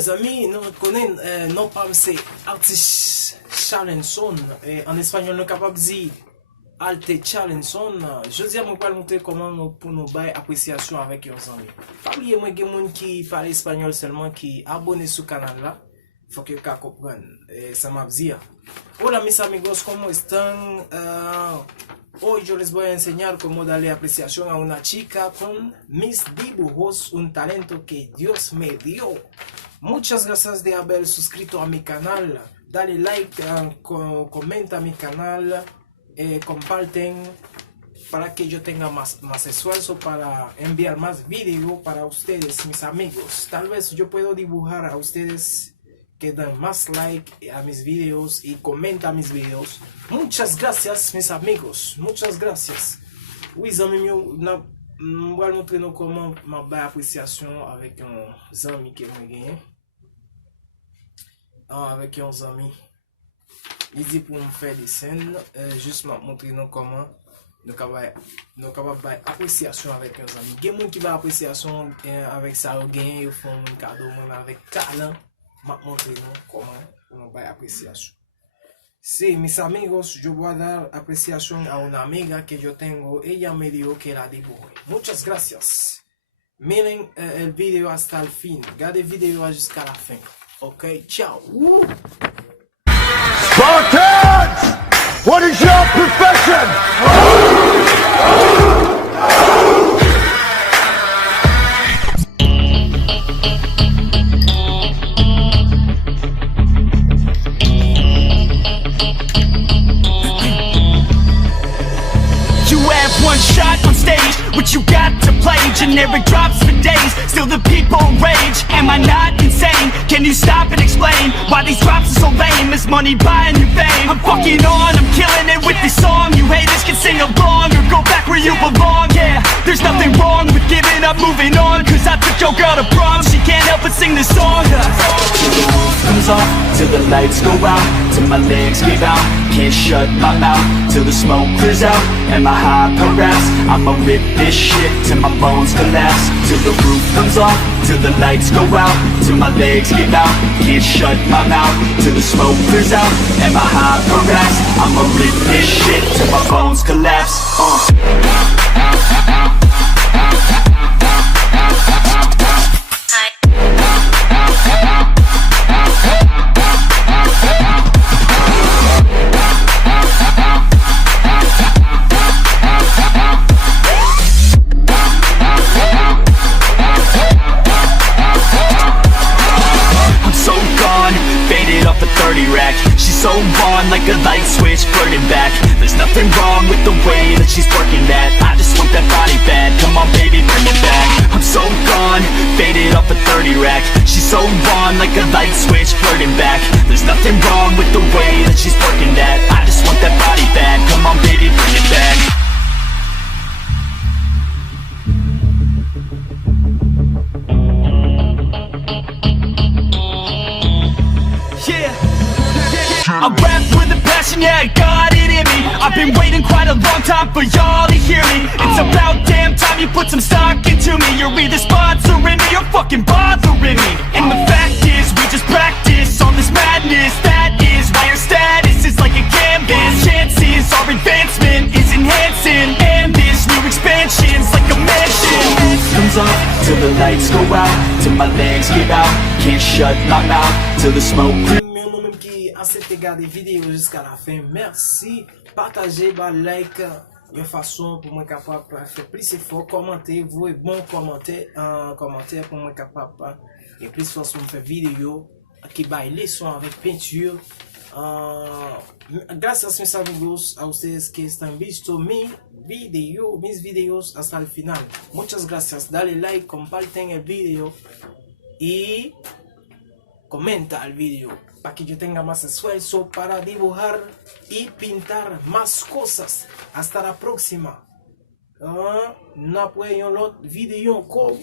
mes amis, nous connaissons, non pas c'est artiste Chalenson, en espagnol nous capable de dire arte Chalenson. Je dis à moi pas montrer comment nous pour nous bailler appréciation avec nos amis. Pas oublier moi des gens qui parlent espagnol seulement qui abonnent sur canal là. Faut que vous compreniez. Ça m'a dit. Hola mis amigos, ¿cómo están? Hoy yo les voy a enseñar cómo darle apreciación a una chica con mis dibujos, un talento que Dios me dio. Muchas gracias de haber suscrito a mi canal. Dale like, comenta a mi canal, comparten para que yo tenga más esfuerzo para enviar más videos para ustedes, mis amigos. Tal vez yo puedo dibujar a ustedes que dan más like a mis videos y comenta mis videos. Muchas gracias, mis amigos. Muchas gracias. Oui, amis, je vais montrer comment ma belle appréciation avec un ami qui m'a gagné. Avec un ami. Il dit pour me faire des scènes. Juste montrer comment nous capables appréciation avec un ami. Il y a des gens qui va appréciation avec ça, ils font un cadeau avec talent. Ma montrer comment on va apreciación. Sí, mis amigos, yo voy a dar apreciación a una amiga que yo tengo. Ella me dijo que la dibuje. Muchas gracias. Miren el video hasta el fin. Gade el video jusqu'à la fin. Ok, ciao. Spartans! What is your profession? One shot on stage, what you got to play? Generic drops for days, still the people rage. Am I not insane? Can you stop and explain why these drops are so lame? Is money buying you fame? I'm fucking on, I'm killing it with this song. You haters can sing along or go back where you belong. Yeah, there's nothing wrong with giving up, moving on. Cause I took your girl to prom, she can't help but sing this song. Comes off till the lights go out, till my legs give out. Can't shut my mouth till the smoke clears out. And my high harass, I'ma rip this shit till my bones collapse. Till the roof comes off, till the lights go out, till my legs give out. Can't shut my mouth till the smoke clears out. And my high harass, I'ma rip this shit till my bones collapse. She's so on like a light switch, flirting back. There's nothing wrong with the way that she's working that. I just want that body bad, come on baby, bring it back. I'm so gone, faded off a 30 rack. She's so on like a light switch, flirting back. There's nothing wrong with the way that she's working that. I just want that body bad, come on baby, bring it back. I rap with a passion, yeah, I got it in me. I've been waiting quite a long time for y'all to hear me. It's about damn time you put some stock into me. You're either sponsoring me or fucking bothering me. And the fact is, we just practice all this madness. That is why our status is like a canvas. Chances our advancement is enhancing, and this new expansion's like a mansion. Comes off till the lights go out, till my legs give out. Can't shut my mouth till the smoke clears. Acceptez de regarder vidéo jusqu'à la fin. Merci. Partagez, like. Une façon pour moi capable de faire plus fort. Commentez, vous et bon commentaire pour moi capable et plus façon de faire vidéo qui baille les sons avec peinture. Gracias mis amigos a ustedes que están visto mis videos hasta el final. Muchas gracias. Dale like, comparten el video y comenta el video para que yo tenga más esfuerzo para dibujar y pintar más cosas. Hasta la próxima. No apoyen los videos con